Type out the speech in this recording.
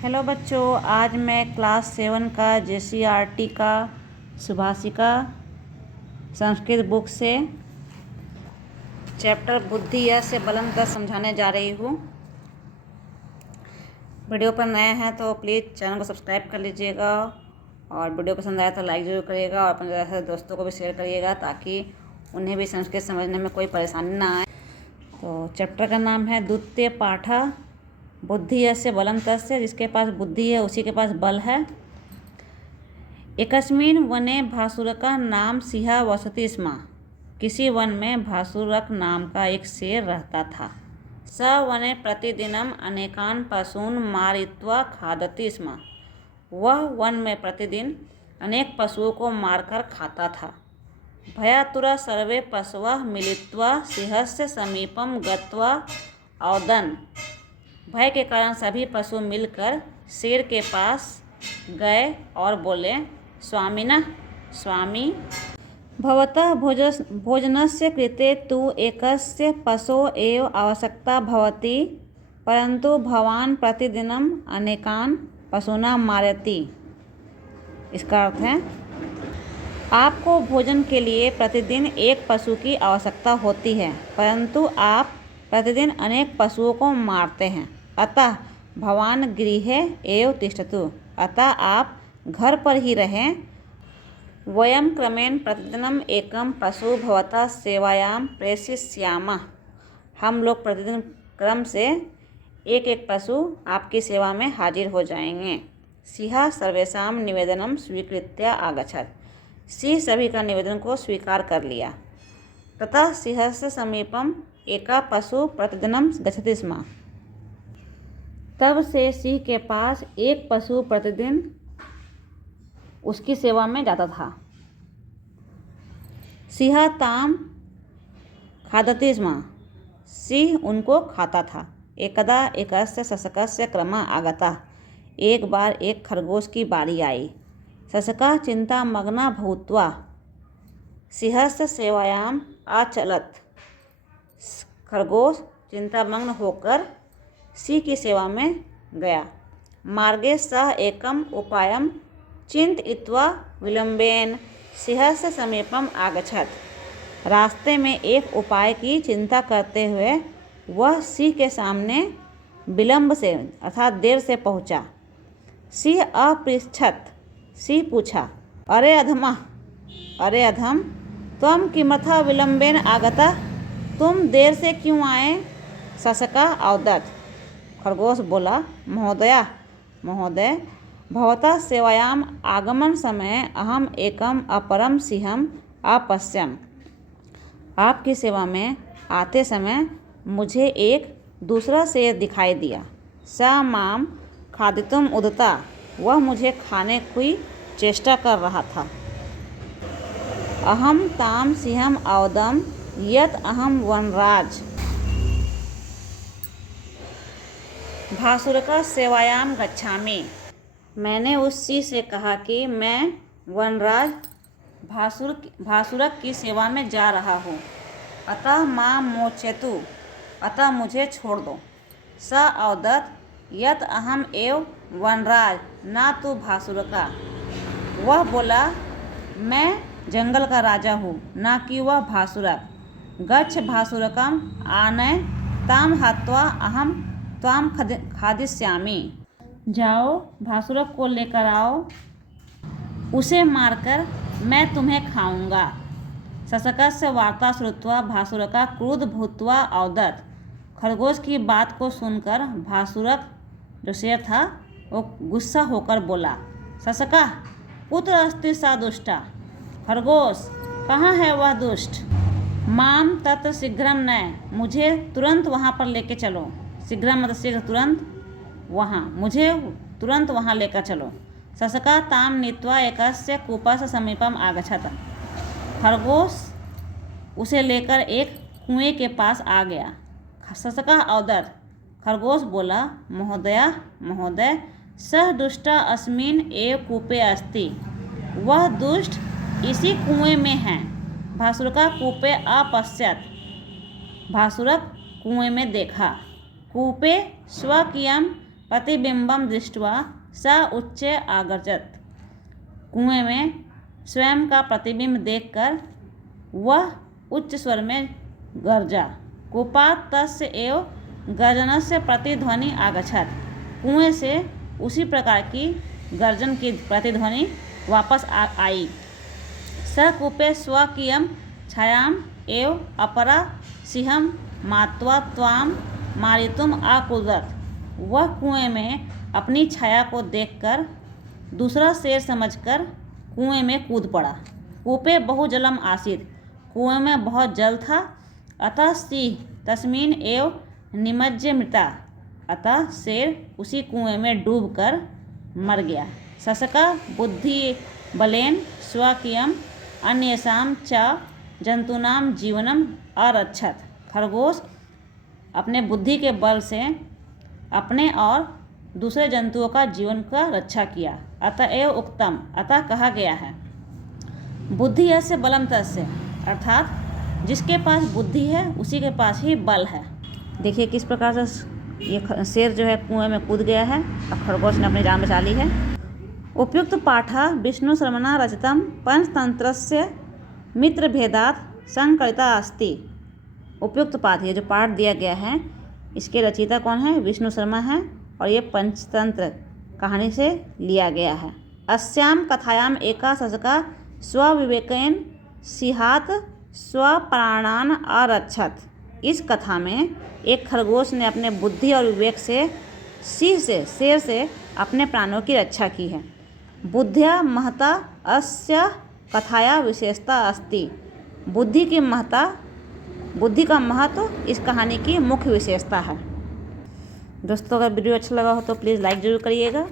Hello बच्चों, आज मैं क्लास 7 का JCRT का सुभाषिका संस्कृत बुक से चैप्टर बुद्धि य से बलम तक समझाने जा रही हूँ। वीडियो पर नए हैं तो प्लीज़ चैनल को सब्सक्राइब कर लीजिएगा और वीडियो पसंद आए तो लाइक ज़रूर करिएगा और अपने दोस्तों को भी शेयर करिएगा ताकि उन्हें भी संस्कृत समझने में कोई परेशानी ना आए। तो चैप्टर का नाम है द्वितीय पाठा बुद्धि यस्य बलम तस्य। जिसके पास बुद्धि है उसी के पास बल है। एकस्मिन् वने भासुरका नाम सिंह वसति स्म। किसी वन में भासुरक नाम का एक शेर रहता था। स वने प्रतिदिनम अनेकान पशून मारित्वा खादति स्म। वह वन में प्रतिदिन अनेक पशुओं को मारकर खाता था। भयातुरा सर्वे पशवः मिलित्वा सिंहस्य समीपम गत्वा औदन्। भय के कारण सभी पशु मिलकर शेर के पास गए और बोले, स्वामिनः, स्वामी, भवतः भोजनस्य कृते तु एकस्य पशोः एव आवश्यकता भवति, परंतु भवान् प्रतिदिनम अनेकान पशूनां मारयति। इसका अर्थ है, आपको भोजन के लिए प्रतिदिन एक पशु की आवश्यकता होती है, परंतु आप प्रतिदिन अनेक पशुओं को मारते हैं। अतः भवान गृहे एव तिष्ठतु। अतः आप घर पर ही रहें। वयम क्रमेण प्रतिदिनम एकम पशु भवतः सेवायां प्रेषयिष्यामः। हम लोग प्रतिदिन क्रम से एक एक पशु आपकी सेवा में हाजिर हो जाएंगे। सिंह सर्वेषां निवेदनम स्वीकृत्य आगच्छत्। सिंह सभी का निवेदन को स्वीकार कर लिया। ततः सिंहस्य समीपम एका पशु प्रतिदिनम गच्छति स्म। तब से सिंह के पास एक पशु प्रतिदिन उसकी सेवा में जाता था। सिंह ताम खादति स्म। सिंह उनको खाता था। एकदा एकस्य शशकस्य क्रमः आगतः। एक बार एक खरगोश की बारी आई। शशकः चिंतामग्नः भूत्वा सिंहस्य सेवायाम् अचलत्। खरगोश चिंतामग्न होकर सिंह की सेवा में गया। मार्गे सः एकम उपायं चिन्तयित्वा विलंबेन सिंहस्य समीपम आगच्छत्। रास्ते में एक उपाय की चिंता करते हुए वह सिंह के सामने विलंब से अर्थात देर से पहुंचा। सिंह अपृच्छत्। सिंह पूछा, अरे अधमः, अरे अधम, त्वं किमर्थं विलंबेन आगतः? तुम देर से क्यों आए? शशकः अवदत्। खरगोश बोला, महोदय, भवतः सेवायाम् आगमन समय अहम एकम अपरम सिंहम अपश्यम्। आपकी सेवा में आते समय मुझे एक दूसरा शेर दिखाई दिया। स माम खादितुम उद्यता। वह मुझे खाने की चेष्टा कर रहा था। अहम ताम सिंहम अवदम यत् अहम वनराज भासुरका सेवायाम गच्छामि। मैंने उस सिंह से कहा कि मैं वनराज भासुरक की सेवा में जा रहा हूँ। अतः मां मोचयतु। अतः मुझे छोड़ दो। स अवदत् यत् अहम एव वनराज न तु भासुरका। वह बोला, मैं जंगल का राजा हूँ, न कि वह भासुरक। गच्छ भासुरकम आनय ताम हत्वा अहम त्वाम खादिष्यामि। जाओ, भासुरक को लेकर आओ, उसे मारकर मैं तुम्हें खाऊंगा। शशकस्य वार्ता श्रुत्वा भासुरका क्रुद्ध भूत्वा अवदत्। खरगोश की बात को सुनकर भासुरक जो शेर था वो गुस्सा होकर बोला, शशकः कुत्र अस्ति सा दुष्टा। खरगोश, कहाँ है वह दुष्ट? माम तत्र शीघ्रम नय। मुझे तुरंत वहाँ पर लेके चलो। शीघ्रम मतलब शीघ्र, तुरंत वहाँ, मुझे तुरंत वहाँ लेकर चलो। शशकः ताम नीत्वा एकस्य कूपस्य समीपम आगच्छत्। खरगोश उसे लेकर एक कुएं के पास आ गया। शशकः अवदत्। खरगोश बोला, महोदय, सः दुष्टा अस्मिन् एव कूपे अस्ति। वह दुष्ट इसी कुएं में है। भासुरका कूपे अपश्यत्। भासुरक कुएं में देखा। कूपे स्वकीयं प्रतिबिंबम दृष्ट्वा स उच्चे आगर्जत। कुएं में स्वयं का प्रतिबिंब देखकर वह उच्च स्वर में गर्जा। कूपात् तस्य एव गर्जनस्य प्रतिध्वनि आगच्छत। कुएं से उसी प्रकार की गर्जन की प्रतिध्वनि वापस आई। स कूपे स्वकीयं छायाम् एव अपरा सिंहं मात्वा त्वां मारितुम् आकुर्वत। वह कुएं में अपनी छाया को देखकर दूसरा शेर समझकर कुएं में कूद पड़ा। कूपे बहुजलम आसीत्। कुएं में बहुत जल था। अतः सिंह तस्मिन् एव निमज्य मृता। अतः शेर उसी कुएं में डूबकर मर गया। शशका बुद्धि बलेन स्वकीयम् अन्येषां च जंतूनां जीवनम अरक्षत। खरगोश अपने बुद्धि के बल से अपने और दूसरे जंतुओं का जीवन का रक्षा किया। अतएव उक्तम, अतः कहा गया है, बुद्धि यस्य बलम तस्य, अर्थात जिसके पास बुद्धि है उसी के पास ही बल है। देखिए किस प्रकार से ये शेर जो है कुएं में कूद गया है और खरगोश ने अपनी जान बचा ली है। उपयुक्त पाठा विष्णु शर्मणा रचितम पंचतंत्रस्य मित्रभेदात् संकलिता अस्ति। उपयुक्त पाठ, ये जो पाठ दिया गया है इसके रचयिता कौन है? विष्णु शर्मा है और ये पंचतंत्र कहानी से लिया गया है। अस्याम कथायाम एका शशका स्वविवेकेन सिंहात् स्वप्राणान अरक्षत। इस कथा में एक खरगोश ने अपने बुद्धि और विवेक से शेर से अपने प्राणों की रक्षा की है। बुद्ध्या महता अस्य कथाया विशेषता अस्ति। बुद्धि का महत्व इस कहानी की मुख्य विशेषता है। दोस्तों अगर वीडियो अच्छा लगा हो तो प्लीज़ लाइक ज़रूर करिएगा।